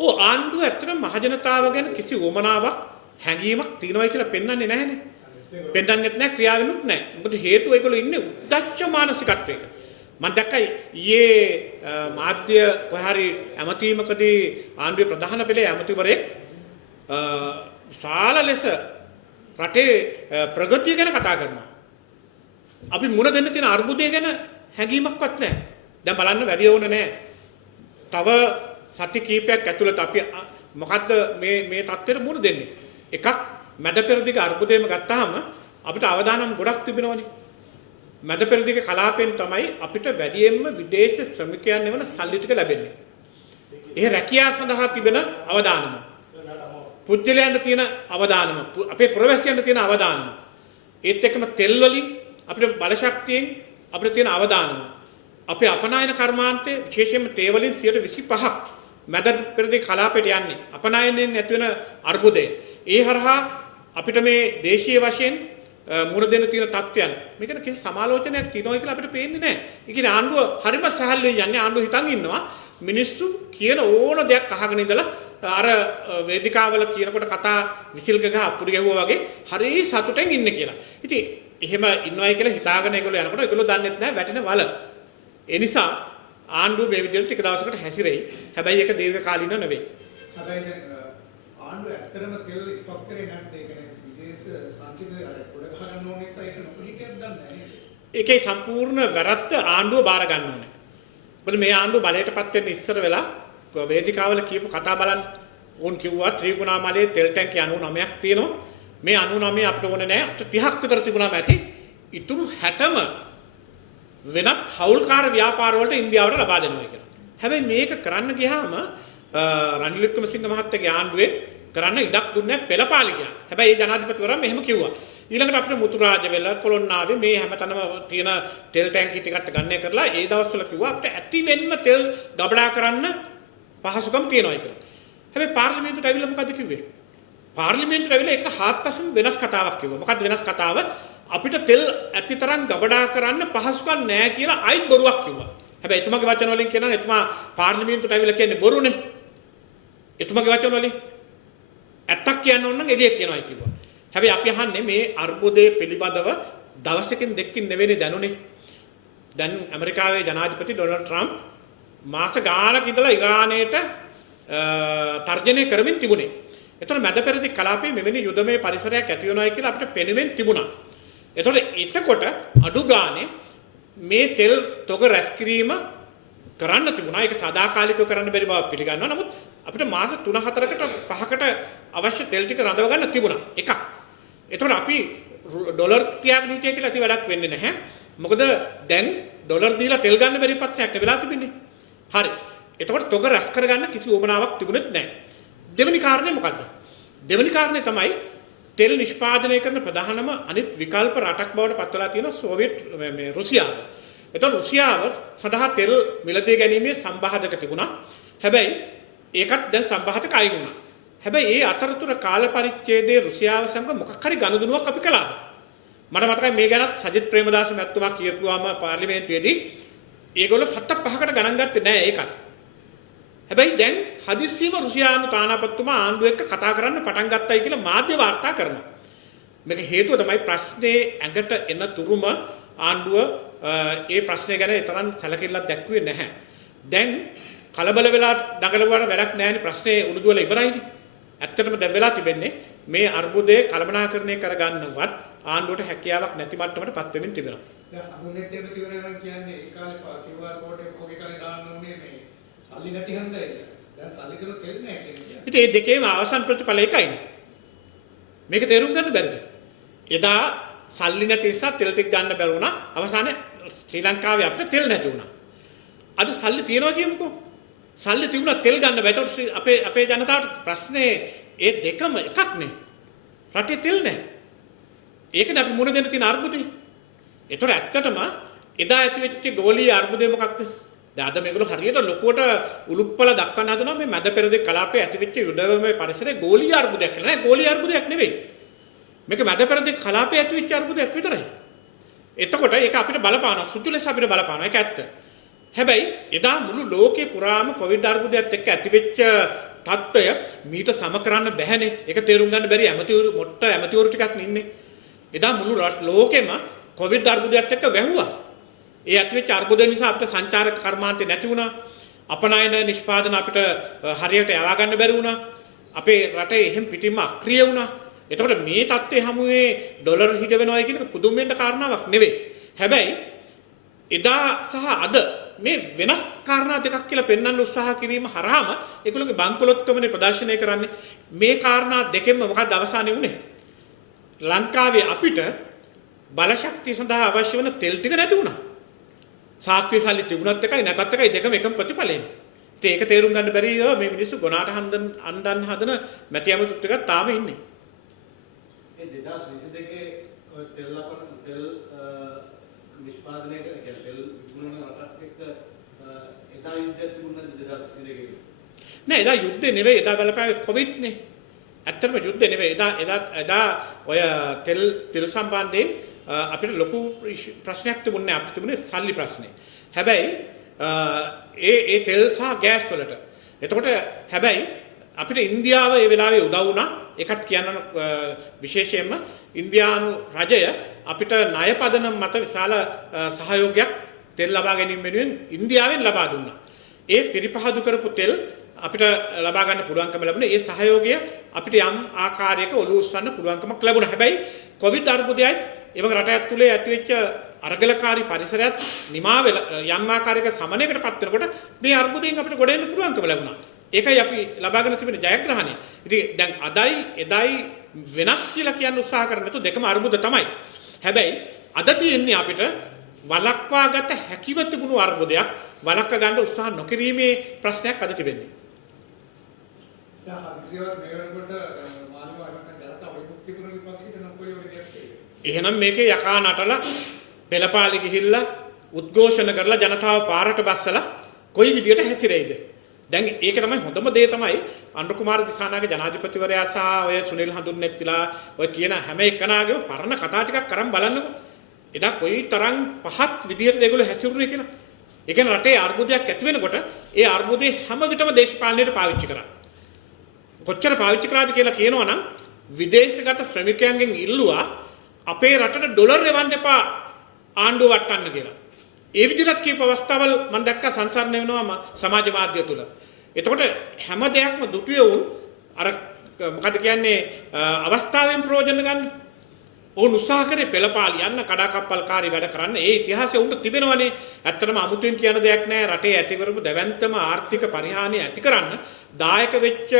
ඔව් ආණ්ඩුව ඇත්තටම මහජනතාව ගැන කිසි උවමනාවක් හැඟීමක් තියනවායි කියලා පෙන්වන්නේ නැහැනේ. පෙන්වන්නෙත් නැහැ ක්‍රියාවෙනුත් නැහැ. මොකද හේතුව ඒගොල්ලෝ ඉන්නේ උද්දච්ච මානසිකත්වයක. මම දැක්කා ඊයේ මාධ්‍ය කොහරි ඇමතීමකදී ආණ්ඩුවේ ප්‍රධාන පෙළේ ඇමතිවරයෙක් විශාල ලෙස රටේ ප්‍රගතිය ගැන කතා කරනවා. අපි මුණ දෙන්න තියෙන අර්බුදය ගැන හැඟීමක්වත් නැහැ. දැන් බලන්න වැඩි ඕන නැහැ. තව සති කීපයක් ඇතුළත අපි මොකද්ද මේ තත්ත්වෙට මුණ දෙන්නේ? එකක් මැද පෙරදිග අර්බුදයම ගත්තාම අපිට අවදානම් ගොඩක් තිබෙනවනේ. මැද පෙරදිග කලාපෙන් තමයි අපිට වැඩියෙන්ම විදේශ ශ්‍රමිකයන් එවන සල්ලි ටික ලැබෙන්නේ. ඒ රැකියාව සඳහා තිබෙන අවදානම. පුජ්‍යලයන්ට තියෙන අවදානම, අපේ ප්‍රවැසියන්ට තියෙන අවදානම. ඒත් එක්කම තෙල් වලින් අපිට බල ශක්තියෙන් අපිට තියෙන අවදානම. අපේ අපනායන කර්මාන්තයේ විශේෂයෙන්ම තේ වලින් 25% මැද පෙරදිග කලාපයට යන්නේ. අපනායනයෙන් ඇති වෙන අර්බුදය. ඒ හරහා අපිට මේ දේශීය වශයෙන් මුණ දෙන්න තියෙන තත්ත්වයන් මේකට කිසි සමාලෝචනයක් තියෙනවා කියලා අපිට පේන්නේ නැහැ. ඒ කියන්නේ ආණ්ඩුව හරිම සහල්ලෙන් යන්නේ. ආණ්ඩුව හිතන් ඉන්නවා මිනිස්සු කියන ඕන දෙයක් අහගෙන ඉඳලා අර වේදිකාවල කියනකොට කතා විසිල් ගහ අපුඩි ගැහුවා වගේ හරි සතුටෙන් ඉන්නේ කියලා. ඉතින් එහෙම ඉන්නවයි කියලා හිතාගෙන ඒගොල්ලෝ යනකොට ඒගොල්ලෝ දන්නෙත් නැහැ වැටෙන වල. ඒ නිසා ආණ්ඩුව මේ විදිහට ටික දවසකට හැසිරෙයි. හැබැයි ඒක දීර්ඝ කාලින නෙවෙයි. හැබැයි දැන් ආණ්ඩුව ඇත්තටම තෙල් ස්ටොක් කරේ නැත්නම් ඒ කියන්නේ විදේශ සංචිතය අර ගොඩ ගහ ගන්න ඕනේ නිසා ඒක නොපිටියක් දන්නේ නැහැ. ඒකේ සම්පූර්ණ වැරද්ද ආණ්ඩුව බාර ගන්න ඕනේ. මොකද මේ ආණ්ඩුව බලයටපත් වෙන්න ඉස්සර වෙලා වේදිකාවල කියපු කතා බලන්න. උන් කිව්වා ත්‍රිකුණාමලයේ තෙල් ටැංකිය 99ක් තියෙනවා. මේ 99 අපිට ඕනේ නැහැ. අපිට 30ක් විතර තිබුණාම ඇති. ඉතුරු 60ම වෙනත් හවුල්කාර ව්‍යාපාර වලට ඉන්දියාවට ලබා දෙනවා කියලා. හැබැයි මේක කරන්න ගියාම රනිල් වික්‍රමසිංහ මහත්තයාගේ ආණ්ඩුවේ කරන්න ඉඩක් දුන්නේ නැහැ පෙළපාලිකයා. හැබැයි ඒ ජනාධිපතිවරයා මෙහෙම කිව්වා. ඊළඟට අපිට මුතුරාජ වෙල කොළොන්නාවේ මේ හැමතැනම තියෙන තෙල් ටැංකි ටිකත් ගන්න කරලා ඒ දවස්වල කිව්වා අපිට ඇති වෙන්න තෙල් ගබඩා කරන්න පහසුකම් තියෙනවා කියලා. හැබැයි පාර්ලිමේන්තුවට ඇවිල්ලා මොකද කිව්වේ? පාර්ලිමේන්තුවට ඇවිල්ලා ඒකට හාත්පසින් වෙනස් කතාවක් කිව්වා. මොකද්ද වෙනස් කතාව? අපිට තෙල් ඇතිතරම් ගබඩා කරන්න පහසුකම් නැහැ කියලා අයිත් බොරුවක් කිව්වා. හැබැයි එතුමාගේ වචන වලින් කියනවා එතුමා පාර්ලිමේන්තුවට ඇවිල්ලා කියන්නේ බොරුනේ. එතුමාගේ වචන වලින් ඇත්තක් කියන්න ඕන නම් එළිය කියනවායි කිව්වා. හැබැයි අපි අහන්නේ මේ අර්බුදයේ පිළිබඳව දවසකින් දෙකකින් නෙවෙයි දැනුනේ. දැන් ඇමරිකාවේ ජනාධිපති ඩොනල්ඩ් ට්‍රම්ප් මාස ගානක් ඉඳලා ඉරානයට තර්ජනය කරමින් තිබුණේ. එතකොට මැද පෙරදිග කලාපයේ මෙවැනි යුදමය පරිසරයක් ඇති වෙනවායි කියලා අපිට පෙනෙමින් තිබුණා. එතකොට අඩු ගානේ මේ තෙල් තොග රැස් කිරීම කරන්න තිබුණා. ඒක සදාකාලිකව කරන්න බැරි බව පිළිගන්නවා. නමුත් අපිට මාස 3-4කට 5කට අවශ්‍ය තෙල් ටික රඳව ගන්න තිබුණා. එකක්. එතකොට අපි ඩොලර් තියාගෙන හිටිය කියලා ඇති වැඩක් වෙන්නේ නැහැ. මොකද දැන් ඩොලර් දීලා තෙල් ගන්න බැරි පක්ෂයක් වෙලා තිබෙන්නේ. හරි. එතකොට තොග රැස් කරගන්න කිසි උවමනාවක් තිබුණෙත් නැහැ. දෙවෙනි කාරණේ මොකද්ද? දෙවෙනි කාරණේ තමයි තෙල් නිෂ්පාදනය කරන ප්‍රධානම අනිත් විකල්ප රටක් බවට පත් වෙලා තියෙන සෝවියට් මේ රුසියාව. එතකොට රුසියාව සඳහා තෙල් මිලදී ගැනීමේ සම්බාධක තිබුණා. හැබැයි ඒකත් දැන් සම්බාධක අයින් වුණා. හැබැයි ඒ අතරතුර කාල පරිච්ඡේදයේ රුසියාව සමග මොකක් හරි ගනුදෙනුවක් අපි කළාද? මට මතකයි මේ ගැනත් සජිත් ප්‍රේමදාස මැතිතුමා කියපුවාම පාර්ලිමේන්තුවේදී ඒගොල්ලෝ 7-5කට ගණන් ගත්තේ නැහැ ඒකත්. හැබැයි දැන් හදිස්සියම රුසියානු තානාපතිතුමා ආණ්ඩුව එක්ක කතා කරන්න පටන් ගත්තයි කියලා මාධ්‍ය වාර්තා කරනවා. මේක හේතුව තමයි ප්‍රශ්නේ ඇඟට එන තුරුම ආණ්ඩුව ඒ ප්‍රශ්නේ ගැන තරම් සැලකිල්ලක් දැක්ුවේ නැහැ. දැන් කලබල වෙලා දඟලුවාට වැඩක් නැහැනේ ප්‍රශ්නේ උණුදුවල ඉවරයිනේ. ඇත්තටම දැන් වෙලා තිබෙන්නේ මේ අර්බුදය කළමනාකරණය කරගන්නවත් ආණ්ඩුවට හැකියාවක් නැති මට්ටමට පත් වෙමින් තිබෙනවා. දැන් අඳුනෙත් දෙවිවරයන් කියන්නේ ඒ කාලේ QR කෝඩ් එක පොගේ කාලේ දාන්න ඕනේ මේ සල්ලි නැති හන්දයි. දැන් සල්ලි දෙන තෙල් නැහැ කියන්නේ. ඉතින් මේ දෙකේම අවසන් ප්‍රතිඵල එකයිනේ. මේක තේරුම් ගන්න බැරිද? එදා සල්ලි නැති නිසා තෙල් ටික ගන්න බැරි වුණා. අවසානයේ ශ්‍රී ලංකාවේ අපිට තෙල් නැති වුණා. අද සල්ලි තියනවා කියමුකෝ. සල්ලි තිබුණා තෙල් ගන්න බෑ. ඒකට අපේ ජනතාවට ප්‍රශ්නේ ඒ දෙකම එකක් නේ. රටේ තෙල් නැහැ. ඒකනේ අපි මුණ දෙන්න තියෙන අර්බුදේ. ඒතර ඇත්තටම එදා ඇති වෙච්ච ගෝලීය අර්බුදේ මොකක්ද? දැන් අද මේගොල්ලෝ හරියට ලොකුවට උලුප්පල දක්වන්න හදනවා මේ මැද පෙරදිග කලාපයේ ඇති වෙච්ච යුදමය පරිසරයේ ගෝලීය අර්බුදයක් කියලා. නෑ ගෝලීය අර්බුදයක් නෙවෙයි. මේක මැද පෙරදිග කලාපයේ ඇති වෙච්ච අර්බුදයක් විතරයි. එතකොට ඒක අපිට බලපානවා. සුදු ලෙස අපිට බලපානවා. ඒක ඇත්ත. හැබැයි එදා මුළු ලෝකේ පුරාම කොවිඩ් අර්බුදයත් එක්ක ඇති වෙච්ච තත්ත්වය මීට සම කරන්න බැහැනේ. ඒක තේරුම් ගන්න බැරි ඇමතිවරු ටිකක් ඉන්නේ. එදා මුළු ලෝකෙම කොවිඩ් අර්බුදයත් එක්ක වැහුවා. ඒ ඇතිවෙච්ච අර්බුදය නිසා අපිට සංචාරක කර්මාන්තේ නැති වුණා. අපනයන නිෂ්පාදන අපිට හරියට යවා ගන්න බැරි වුණා. අපේ රටේ එහෙම් පිටින්ම අක්‍රිය වුණා. එතකොට මේ தත්ත්වයේ හැමුවේ ඩොලර් හිග වෙනවා කියන එක පුදුම වෙන්න කාරණාවක් නෙවෙයි. හැබැයි එදා සහ අද මේ වෙනස් කාරණා දෙකක් කියලා පෙන්වන්න උත්සාහ කිරීම හරහාම ඒගොල්ලෝගේ බංකොලොත්කමනේ ප්‍රදර්ශනය කරන්නේ. මේ කාරණා දෙකෙන්ම මොකක්ද අවසානයේ වුනේ? ලංකාවේ අපිට බලශක්තිය සඳහා අවශ්‍ය වෙන තෙල් ටික නැති වුණා. සාක්කුවේ සල්ලි තිබුණත් එකයි නැතත් එකයි දෙකම එකම ප්‍රතිඵලයනේ. ඉතින් ඒක තේරුම් ගන්න බැරි මේ මිනිස්සු ගොනාට අන්දන් හදන මැටි අමුතුත් එකක් තාම ඉන්නේ. ඒ 2022 තෙල් නිෂ්පාදනය කරන තෙල් විකුණන රටත් එක්ක එදා යුද්ධයක් තිබුණාද 2022? නෑ එදා යුද්ධේ නෙවෙයි එදා බලපෑවේ කොවිඩ් නේ. ඇත්තටම යුද්ධේ නෙවෙයි එදා ඔය තෙල් සම්බන්ධයෙන් අපිට ලොකු ප්‍රශ්නයක් තිබුණේ අපිට තිබුණේ සල්ලි ප්‍රශ්නේ. හැබැයි ඒ තෙල් සහ ගෑස් වලට. එතකොට හැබැයි අපිට ඉන්දියාව ඒ වෙලාවේ උදව් වුණා. ඒකත් කියන්න විශේෂයෙන්ම ඉන්දියානු රජය අපිට ණය පදනම් මත විශාල සහයෝගයක් තෙල් ලබා ගැනීම වෙනුවෙන් ඉන්දියාවෙන් ලබා දුන්නා. ඒ පිරිපහදු කරපු තෙල් අපිට ලබා ගන්න පුළුවන්කම ලැබුණේ. ඒ සහයෝගය අපිට යම් ආකාරයක ඔලුව උස්සන්න පුළුවන්කමක් ලැබුණා. හැබැයි කොවිඩ් අර්බුදයයි ඒ වගේ රට ඇතුලේ ඇතිවෙච්ච අරගලකාරී පරිසරයත් නිමා වෙලා යම් ආකාරයක සමනයකට පත් වෙනකොට මේ අර්බුදයෙන් අපිට ගොඩ එන්න පුළුවන්කම ලැබුණා. ඒකයි අපි ලබාගෙන තිබෙන ජයග්‍රහණය. ඉතින් දැන් අදයි එදයි වෙනස් කියලා කියන්න උත්සාහ කරන්නේ නැතු දෙකම අර්බුද තමයි. හැබැයි අද තියෙන්නේ අපිට වළක්වාගත හැකිව තිබුණු අර්බුදයක් වළක්වා ගන්න උත්සාහ නොකිරීමේ ප්‍රශ්නයක් අද තිබෙන්නේ. දැන් හදිසියවත් මේ වෙනකොට මානව අධිකාර ජනතා විමුක්ති පුර විපක්ෂයට නම් කොයි වගේ දෙයක් තියෙන්නේ? එහෙනම් මේකේ යකා නටලා පෙළපාලි ගිහිල්ලා උද්ඝෝෂණ කරලා ජනතාව පාරට බස්සලා කොයි විදියට හැසිරෙයිද? දැන් ඒක තමයි හොඳම දේ තමයි අනුර කුමාර දිසානාගේ ජනාධිපතිවරයා සහ ඔය සුනිල් හඳුන්නැත්තිලා ඔය කියන හැම එකනාගේම පරණ කතා ටිකක් අරන් බලන්නකෝ. එදා කොයි තරම් පහත් විදියට ඒගොල්ලෝ හැසිරුනේ කියලා. ඒ කියන්නේ රටේ අර්බුදයක් ඇති වෙනකොට ඒ අර්බුදේ හැම විටම දේශපාලනයට පාවිච්චි කරා. කොච්චර පාවිච්චි කරාද කියලා කියනවා නම් විදේශගත ශ්‍රමිකයන්ගෙන් ඉල්ලුවා අපේ රටට ඩොලර් එවන්න එපා ආණ්ඩුව වටන්න කියලා. ඒ විදිහට කීප අවස්ථාවල් මම දැක්කා සංසරණය වෙනවා සමාජ මාධ්‍ය තුල. එතකොට හැම දෙයක්ම දුටුවේ වුන් අර මොකද කියන්නේ අවස්ථාවෙන් ප්‍රයෝජන ගන්න. ඕන උත්සාහ කරේ පෙළපාලි යන්න කඩාකප්පල්කාරී වැඩ කරන්න. ඒ ඉතිහාසය උන්ට තිබෙනවනේ. ඇත්තටම අමුතුවෙන් කියන දෙයක් නෑ. රටේ ඇති කරපු දැවැන්තම ආර්ථික පරිහානිය ඇති කරන්න දායක වෙච්ච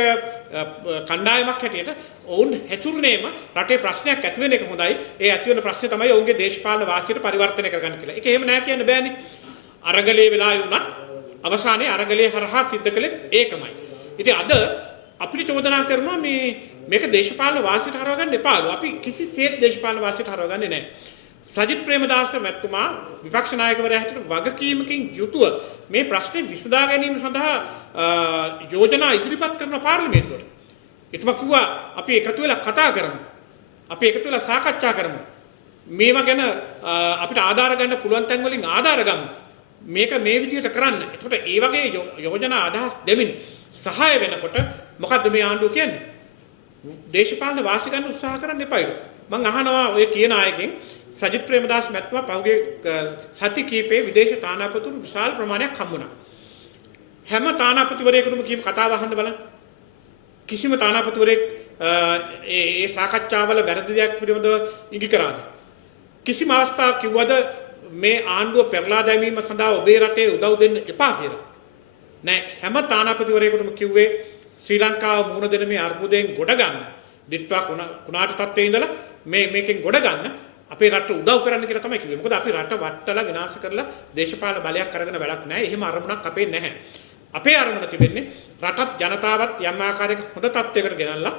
කණ්ඩායමක් හැටියට ඔවුන් හැසුරුනේම රටේ ප්‍රශ්නයක් ඇති වෙන එක හොඳයි. ඒ ඇති වෙන ප්‍රශ්නේ තමයි ඔවුන්ගේ දේශපාලන වාසියට පරිවර්තනය කරගන්න කියලා. ඒක එහෙම නෑ කියන්න බෑනේ. අරගලයේ වෙලා වුණත් අවසානයේ අරගලයේ හරහා සිද්ධ කළේ ඒකමයි. ඉතින් අද අපිට චෝදනා කරනවා මේක දේශපාලන වාසියට හරව ගන්න එපාලු. අපි කිසිසේත් දේශපාලන වාසියට හරව ගන්නේ නැහැ. සජිත් ප්‍රේමදාස මැතිතුමා විපක්ෂ නායකවරයා හැටියට වගකීමකින් යුතුව මේ ප්‍රශ්නේ විසඳා ගැනීම සඳහා යෝජනා ඉදිරිපත් කරන පාර්ලිමේන්තුවට. එතුමා කිව්වා අපි එකතු වෙලා කතා කරමු. අපි එකතු වෙලා සාකච්ඡා කරමු. මේවා ගැන අපිට ආධාර ගන්න පුළුවන් තැන් වලින් ආධාර ගමු. මේක මේ විදිහට කරන්න. එතකොට ඒ වගේ යෝජනා අදහස් දෙමින් සහාය වෙනකොට මොකද්ද මේ ආණ්ඩුව කියන්නේ? දේශපාලන වාසි ගන්න උත්සාහ කරන්න එපායිලු. මම අහනවා ඔය කියන අයගෙන් සජිත් ප්‍රේමදාස මැතිතුමා පහුගිය සති කීපේ විදේශ තානාපතිතුරු විශාල ප්‍රමාණයක් හම්බුණා. හැම තානාපතිවරයෙකුටම කියමු කතාව අහන්න බලන්න. කිසිම තානාපතිවරයෙක් ඒ සාකච්ඡාවල වැරදි දෙයක් පිළිබඳව ඉඟි කරාද? කිසිම අවස්ථාවක් කිව්වද මේ ආණ්ඩුව පෙරලා දැමීම සඳහා ඔබේ රටේ උදව් දෙන්න එපා කියලා? නෑ. හැම තානාපතිවරයෙකුටම කිව්වේ ශ්‍රී ලංකාව මුහුණ දෙන මේ අර්බුදයෙන් ගොඩ ගන්න. දිට්වා කුණාට තත්ත්වයේ ඉඳලා මේකෙන් ගොඩ ගන්න අපේ රට උදව් කරන්න කියලා තමයි කිව්වේ. මොකද අපි රට වටලා විනාශ කරලා දේශපාලන බලයක් අරගෙන වැඩක් නැහැ. එහෙම අරමුණක් අපේ නැහැ. අපේ අරමුණ තිබෙන්නේ රටත් ජනතාවත් යම් ආකාරයක හොඳ තත්ත්වයකට ගෙනල්ලා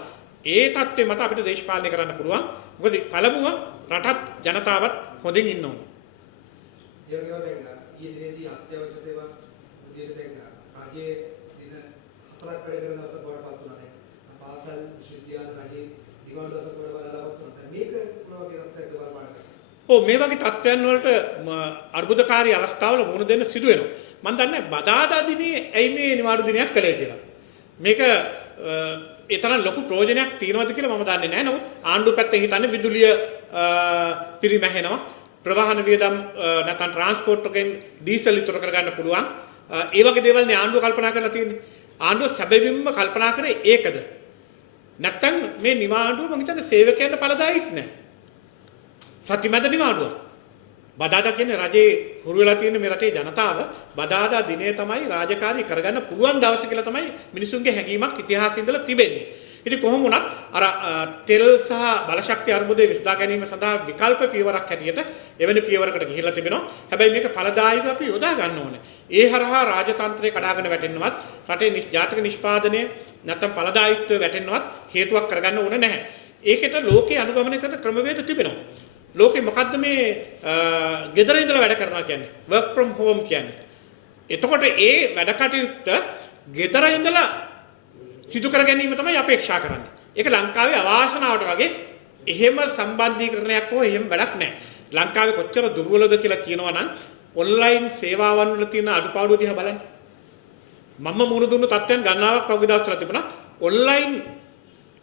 ඒ තත්ත්වෙ මත අපිට දේශපාලනය කරන්න පුළුවන්. මොකද පළමුව රටත් ජනතාවත් හොඳින් ඉන්න ඕන. ඒ වගේම දැන් ඊයේදී අත්‍යවශ්‍ය සේවා විදියට දැන් රජයේ දින 4ක් වැඩ කරන දවසක් බවට පත් වුණා. දැන් පාසල් විශ්වවිද්‍යාල රජයේ දිවාන දවසක් වැඩ බලලාවත් වුණා. මේක මොන වගේ තත්ත්වයකද බලපාන කරන්නේ? ඔව් මේ වගේ තත්ත්වයන් වලට අර්බුදකාරී අවස්ථාවල මුහුණ දෙන්න සිදු වෙනවා. මම දන්නේ බදාදා දිනේ ඇයි මේ නිවාඩු දිනයක් කළේ කියලා. මේක ඒ තරම් ලොකු ප්‍රයෝජනයක් තියනවද කියලා මම දන්නේ නැහැ. නමුත් ආණ්ඩුව පැත්තෙන් හිතන්නේ විදුලිය පිරිමැහෙනවා. ප්‍රවාහන වියදම් නැත්නම් ට්‍රාන්ස්පෝර්ට් එකෙන් ඩීසල් ඉතුරු කරගන්න පුළුවන්. ඒ වගේ දේවල් නේ ආණ්ඩුව කල්පනා කරලා තියෙන්නේ. ආණ්ඩුව සැබවින්ම කල්පනා කරේ ඒකද? නැත්තම් මේ නිවාඩුව මම හිතන්නේ සේවකයන්ට පළදායිත් නැහැ. සතිමැද නිවාඩුව. බදාදා කියන්නේ රජේ හුරු වෙලා තියෙන මේ රටේ ජනතාව බදාදා දිනේ තමයි රාජකාරී කරගන්න පුළුවන් දවස කියලා තමයි මිනිසුන්ගේ හැඟීමක් ඉතිහාසයේ ඉඳලා තිබෙන්නේ. ඉතින් කොහොම වුණත් අර තෙල් සහ බලශක්ති අර්බුදයේ විසඳා ගැනීම සඳහා විකල්ප පියවරක් හැටියට එවැනි පියවරකට ගිහිල්ලා තිබෙනවා. හැබැයි මේක ඵලදායීව අපි යොදා ගන්න ඕනේ. ඒ හරහා රාජතන්ත්‍රය කඩාගෙන වැටෙන්නවත් රටේ ජාතික නිෂ්පාදනය නැත්තම් ඵලදායීත්වය වැටෙන්නවත් හේතුවක් කරගන්න ඕනේ නැහැ. ඒකට ලෝකේ අනුගමනය කරන ක්‍රමවේද තිබෙනවා. ලෝකේ මොකද්ද මේ ගෙදර ඉඳලා වැඩ කරනවා කියන්නේ? work from home කියන්නේ. එතකොට ඒ වැඩ කටයුත්ත ගෙදර ඉඳලා සිදු කර ගැනීම තමයි අපේක්ෂා කරන්නේ. ඒක ලංකාවේ අවාසනාවට වගේ එහෙම සම්බන්ධීකරණයක් හෝ එහෙම වැඩක් නැහැ. ලංකාවේ කොච්චර දුර්වලද කියලා කියනවා නම් ඔන්ලයින් සේවාවන් වල තියෙන අඩුපාඩු දිහා බලන්න. මම මුහුණ දුන්නු තත්ත්වයන් ගණනාවක් පහුගිය දවස්වල තිබුණා. ඔන්ලයින්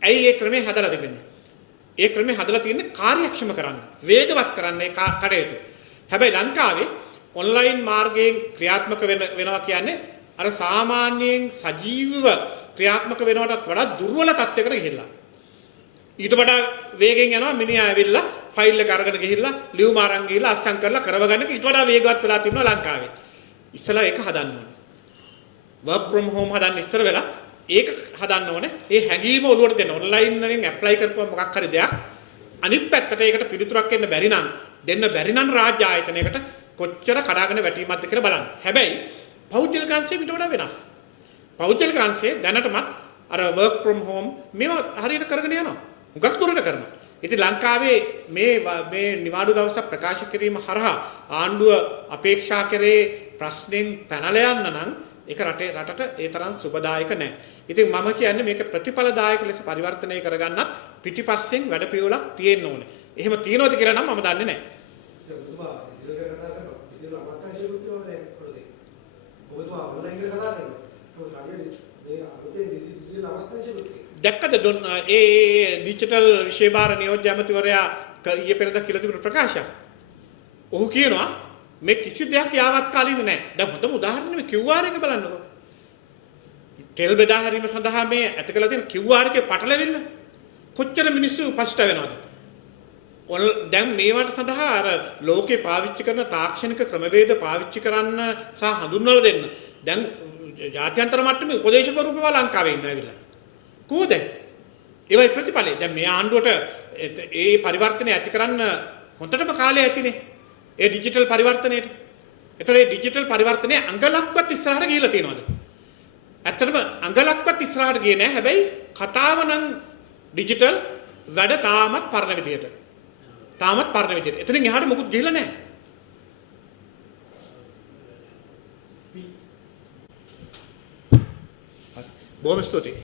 ඇයි ඒ ක්‍රමේ හදලා තිබෙන්නේ? ඒ ක්‍රමේ හදලා තියෙන්නේ කාර්යක්ෂම කරන්න, වේගවත් කරන්න ඒ කටයුතු. හැබැයි ලංකාවේ ඔන්ලයින් මාර්ගයෙන් ක්‍රියාත්මක වෙනවා කියන්නේ අර සාමාන්‍යයෙන් සජීවව ක්‍රියාත්මක වෙනවටත් වඩා දුර්වල තත්යකට ගිහිල්ලා. ඊට වඩා වේගෙන් යනවා මිනිහා ඇවිල්ලා ෆයිල් එක අරගෙන ගිහිල්ලා ලියුම අරන් ගිහිල්ලා අස්සම් කරලා කරවගන්න ඊට වඩා වේගවත් වෙලා තිබුණා ලංකාවේ. ඉස්සලා ඒක හදන්න ඕනේ. work from home හදන්න ඉස්සර වෙලා ඒක හදන්න ඕනේ. ඒ හැඟීම ඔළුවට දෙන්න. ඔන්ලයින් වලින් ඇප්ලයි කරපුවා මොකක් හරි දෙයක් අනිත් පැත්තට ඒකට පිළිතුරක් දෙන්න බැරි නම් රාජ්‍ය ආයතනයකට කොච්චර කඩාගෙන වැටීමක්ද කියලා බලන්න. හැබැයි පෞද්ගලික අංශය ඊට වඩා වෙනස්. පෞද්ගලික අංශය දැනටමත් අර work from home මේවා හරියට කරගෙන යනවා. මුගක් දුරට කරනවා. ඉතින් ලංකාවේ මේ නිවාඩු දවසක් ප්‍රකාශ කිරීම හරහා ආණ්ඩුව අපේක්ෂා කරේ ප්‍රශ්නෙන් පැනලා යන්න නම් ඒක රටට ඒ තරම් සුබදායක නැහැ. ඉතින් මම කියන්නේ මේක ප්‍රතිඵලදායක ලෙස පරිවර්තනය කරගන්නත් පිටිපස්සෙන් වැඩ පිළිවෙලක් තියෙන්න ඕනේ. එහෙම තියෙනවද කියලා නම් මම දන්නේ නැහැ. ඔබතුමා ඉදිරියට කතා කරනවා. ඉදිරියට අමාත්‍යාංශය උත්තරව නැහැ පොඩි. ඔබතුමා ඔන්ලයින් එකට කතා කරනවා. මොකද රජයේ මේ අලුතෙන් ඉදිරියට අමාත්‍යාංශය උත්තරේ. දැක්කද ඒ ඩිජිටල් විශේෂ භාර නියෝජ්‍ය ඇමතිවරයා ඊයේ පෙරේදා කියලා තිබුණු ප්‍රකාශය. ඔහු කියනවා මේ කිසි දෙයක් යාවත්කාලින නැහැ. දැන් හොඳම උදාහරණයක් QR එක බලන්නකෝ. තෙල් බෙදා හැරීම සඳහා මේ ඇති කළ තියෙන QR එකේ පටලැවිල්ල කොච්චර මිනිස්සු පස්ට වෙනවද? දැන් මේවට සඳහා අර ලෝකේ පාවිච්චි කරන තාක්ෂණික ක්‍රමවේද පාවිච්චි කරන්න සහ හඳුන්වලා දෙන්න. දැන් ජාත්‍යන්තර මට්ටමේ උපදේශකවරු පවා ලංකාවේ ඉන්නවා ඇවිල්ලා. කොහොමද? ඒවයි ප්‍රතිඵලය. දැන් මේ ආණ්ඩුවට ඒ පරිවර්තනය ඇති කරන්න හොඳටම කාලය ඇතිනේ. ඒ ඩිජිටල් පරිවර්තනයේට. ඒතර ඒ ඩිජිටල් පරිවර්තනයේ අඟලක්වත් ඉස්සරහට ගිහිලා තියෙනවද? ඇත්තටම අඟලක්වත් ඉස්සරහට ගියේ නැහැ. හැබැයි කතාව නම් ඩිජිටල් වැඩ තාමත් පරණ විදියට. එතනින් එහාට මොකුත් ගිහිලා නැහැ. බොහොම ස්තුතියි.